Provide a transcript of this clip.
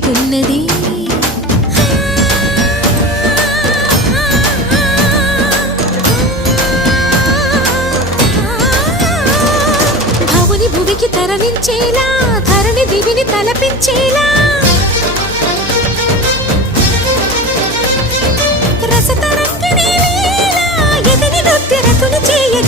చేరుతున్నది భవుని భువికి తరలించేలా ధరణి దివిని తలపించేలా రసతరంగిణి లీలా ఎదిని నృత్య రతులు చేయగ